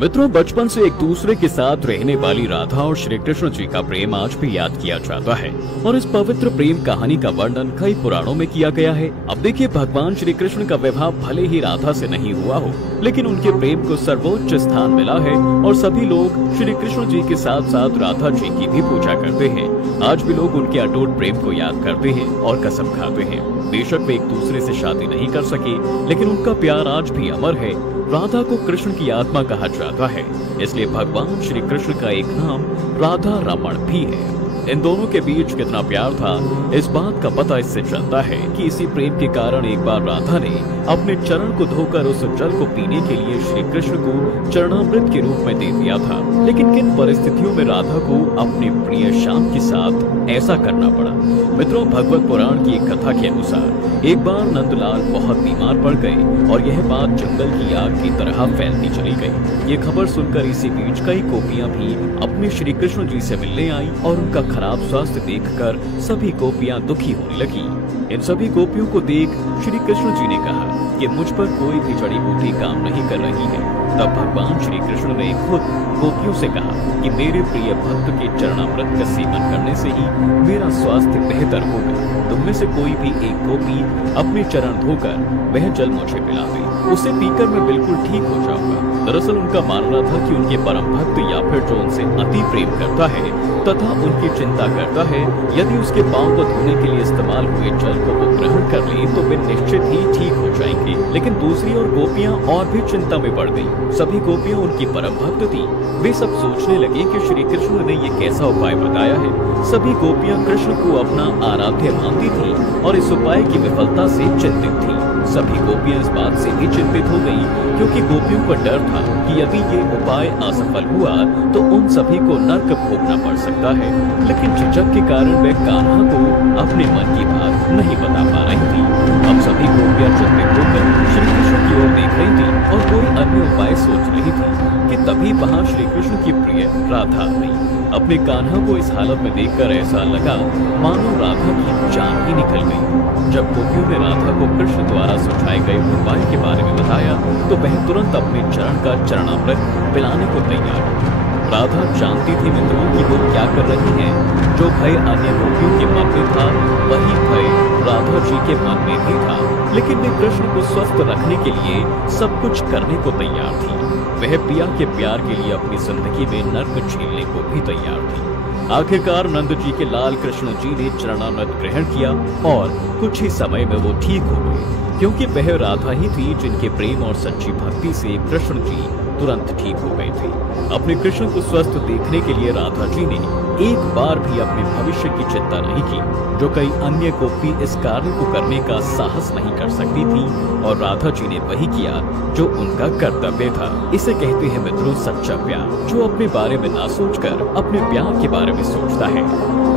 मित्रों, बचपन से एक दूसरे के साथ रहने वाली राधा और श्री कृष्ण जी का प्रेम आज भी याद किया जाता है और इस पवित्र प्रेम कहानी का वर्णन कई पुराणों में किया गया है। अब देखिए, भगवान श्री कृष्ण का विवाह भले ही राधा से नहीं हुआ हो, लेकिन उनके प्रेम को सर्वोच्च स्थान मिला है और सभी लोग श्री कृष्ण जी के साथ साथ राधा जी की भी पूजा करते हैं। आज भी लोग उनके अटूट प्रेम को याद करते हैं और कसम खाते हैं। बेशक वे एक दूसरे से शादी नहीं कर सके, लेकिन उनका प्यार आज भी अमर है। राधा को कृष्ण की आत्मा कहा जाता है, इसलिए भगवान श्री कृष्ण का एक नाम राधा रमण भी है। इन दोनों के बीच कितना प्यार था, इस बात का पता इससे चलता है कि इसी प्रेम के कारण एक बार राधा ने अपने चरण को धोकर उस जल को पीने के लिए श्री कृष्ण को चरणामृत के रूप में दे दिया था। लेकिन किन परिस्थितियों में राधा को अपने प्रिय श्याम के साथ ऐसा करना पड़ा? मित्रों, भगवत पुराण की एक कथा के अनुसार एक बार नंदलाल बहुत बीमार पड़ गए और यह बात जंगल की आग की तरह फैलती चली गई। ये खबर सुनकर इसी बीच कई गोपियां भी अपने श्री कृष्ण जी से मिलने आई और उनका खराब स्वास्थ्य देखकर सभी गोपियां दुखी होने लगी। इन सभी गोपियों को देख श्री कृष्ण जी ने कहा कि मुझ पर कोई भी जड़ी बूटी काम नहीं कर रही है। तब भगवान श्री कृष्ण ने खुद गोपियों से कहा कि मेरे प्रिय भक्त के चरणामृत का सेवन करने से ही मेरा स्वास्थ्य बेहतर होगा। तुम में से कोई भी एक गोपी अपने चरण धोकर वह जल मुझे पिला दे, उसे पीकर मैं बिल्कुल ठीक हो जाऊंगा। दरअसल उनका मानना था कि उनके परम भक्त या फिर जो उनसे अति प्रेम करता है तथा उनकी चिंता करता है, यदि उसके पांव को धोने के लिए इस्तेमाल हुए जल को वो ग्रहण कर ले तो वे निश्चित ही ठीक हो जाएंगे। लेकिन दूसरी ओर गोपियां और भी चिंता में पड़ गईं। सभी गोपियां उनकी परम भक्त थी। वे सब सोचने लगे कि श्री कृष्ण ने ये कैसा उपाय बताया है। सभी गोपियां कृष्ण को अपना आराध्य मानती थी और इस उपाय की विफलता से चिंतित थी। सभी गोपियां इस बात से भी चिंतित हो गईं, क्योंकि गोपियों को डर था कि यदि ये उपाय असफल हुआ तो उन सभी को नर्क भोगना पड़ सकता है। लेकिन झिझक के कारण वे कान्हा को अपने मन की बात नहीं बता पा रही थी। अब सभी गोपियां चिंतित होकर श्री कृष्ण की ओर देख रही थी और कोई अन्य उपाय सोच रही थी कि तभी वहां श्री कृष्ण की प्रिय राधा आई। अपने कान्हा को इस हालत में देखकर ऐसा लगा मानो राधा की जान ही निकल गई। जब गोपियों ने राधा को कृष्ण द्वारा सुझाए गए उपाय के बारे में बताया तो वह तुरंत अपने चरण का चरणामृत पिलाने को तैयार हुई। राधा जानती थी मित्रों कि वो क्या कर रही हैं। जो भय अन्य गोपियों के मन में था वही भय राधा जी के मन में भी था। लेकिन वे कृष्ण को स्वस्थ रखने के लिए सब कुछ करने को तैयार थी। वह पिया के प्यार के लिए अपनी जिंदगी में नर्क झेलने को भी तैयार थी। आखिरकार नंद जी के लाल कृष्ण जी ने चरणामृत ग्रहण किया और कुछ ही समय में वो ठीक हो गए, क्योंकि वह राधा ही थी जिनके प्रेम और सच्ची भक्ति से कृष्ण जी तुरंत ठीक हो गए थे। अपने कृष्ण को स्वस्थ देखने के लिए राधा जी ने एक बार भी अपने भविष्य की चिंता नहीं की, जो कई अन्य गोपी इस कार्य को करने का साहस नहीं कर सकती थी, और राधा जी ने वही किया जो उनका कर्तव्य था। इसे कहते हैं मित्रों सच्चा प्यार, जो अपने बारे में ना सोचकर अपने प्यार के बारे में सोचता है।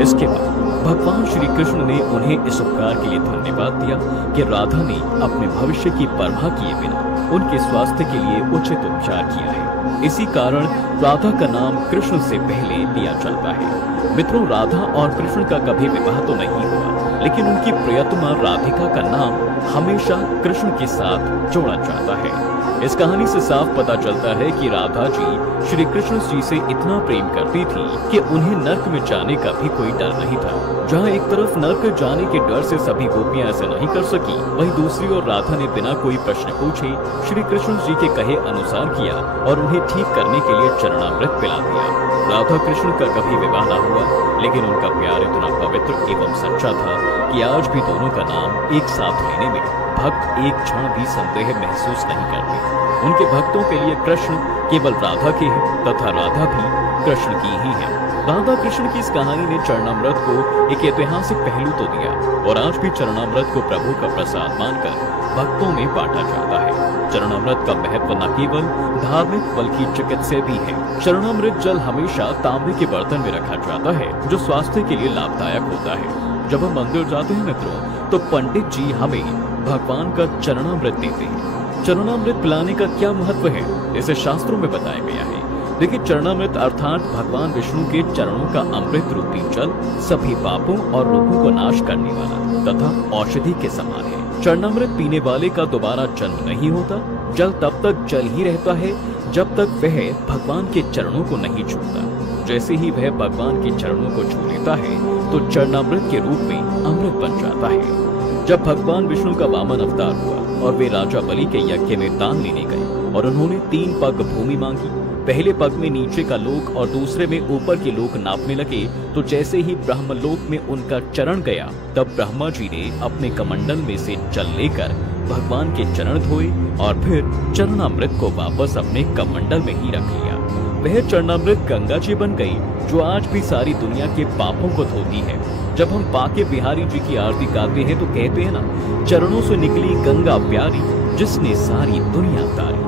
इसके बाद भगवान श्री कृष्ण ने उन्हें इस उपकार के लिए धन्यवाद दिया कि राधा ने अपने भविष्य की परवाह किए बिना उनके स्वास्थ्य के लिए उचित उपचार किया है। इसी कारण राधा का नाम कृष्ण से पहले लिया जाता है। मित्रों, राधा और कृष्ण का कभी विवाह तो नहीं हुआ, लेकिन उनकी प्रियतमा राधिका का नाम हमेशा कृष्ण के साथ जोड़ा जाता है। इस कहानी से साफ पता चलता है कि राधा जी श्री कृष्ण जी से इतना प्रेम करती थी कि उन्हें नर्क में जाने का भी कोई डर नहीं था। जहां एक तरफ नर्क जाने के डर से सभी गोपियां ऐसे नहीं कर सकी, वहीं दूसरी ओर राधा ने बिना कोई प्रश्न पूछे श्री कृष्ण जी के कहे अनुसार किया और उन्हें ठीक करने के लिए चरणामृत पिला दिया। राधा कृष्ण का कभी विवाह न हुआ, लेकिन उनका प्यार इतना पवित्र एवं सच्चा था कि आज भी दोनों का नाम एक साथ लेने में भक्त एक क्षण भी संदेह महसूस नहीं करते। उनके भक्तों के लिए कृष्ण केवल राधा के हैं तथा राधा भी कृष्ण की ही है। राधा कृष्ण की इस कहानी ने चरणामृत को एक ऐतिहासिक पहलू तो दिया, और आज भी चरणामृत को प्रभु का प्रसाद मानकर भक्तों में बांटा जाता है। चरणामृत का महत्व न केवल धार्मिक बल्कि चिकित्सीय भी है। चरणामृत जल हमेशा तांबे के बर्तन में रखा जाता है, जो स्वास्थ्य के लिए लाभदायक होता है। जब हम मंदिर जाते हैं मित्रों, तो पंडित जी हमें भगवान का चरणामृत देते हैं। चरणामृत पिलाने का क्या महत्व है, इसे शास्त्रों में बताया गया है। देखिए, चरणामृत अर्थात भगवान विष्णु के चरणों का अमृत रूपी जल सभी पापों और रोगों को नाश करने वाला तथा औषधि के समान है। चरणामृत पीने वाले का दोबारा जन्म नहीं होता। जल तब तक जल ही रहता है जब तक वह भगवान के चरणों को नहीं छूता। जैसे ही वह भगवान के चरणों को छू लेता है तो चरणामृत के रूप में अमृत बन जाता है। जब भगवान विष्णु का वामन अवतार हुआ और वे राजा बलि के यज्ञ में दान लेने गए और उन्होंने 3 पग भूमि मांगी। पहले पग में नीचे का लोक और दूसरे में ऊपर के लोक नापने लगे तो जैसे ही ब्रह्मलोक में उनका चरण गया तब ब्रह्मा जी ने अपने कमंडल में से जल लेकर भगवान के चरण धोए और फिर चरणामृत को वापस अपने कमंडल में ही रख लिया। वह चरणामृत गंगा जी बन गई जो आज भी सारी दुनिया के पापों को धोती है। जब हम बाके बिहारी जी की आरती गाते हैं तो कहते हैं ना, चरणों से निकली गंगा प्यारी जिसने सारी दुनिया तारी।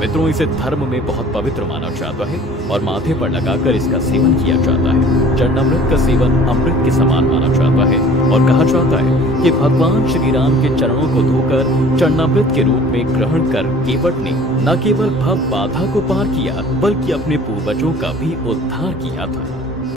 मित्रों, इसे धर्म में बहुत पवित्र माना जाता है और माथे पर लगाकर इसका सेवन किया जाता है। चरणामृत का सेवन अमृत के समान माना जाता है और कहा जाता है कि भगवान श्री राम के चरणों को धोकर चरणामृत के रूप में ग्रहण कर केवट ने न केवल भव बाधा को पार किया बल्कि अपने पूर्वजों का भी उद्धार किया था।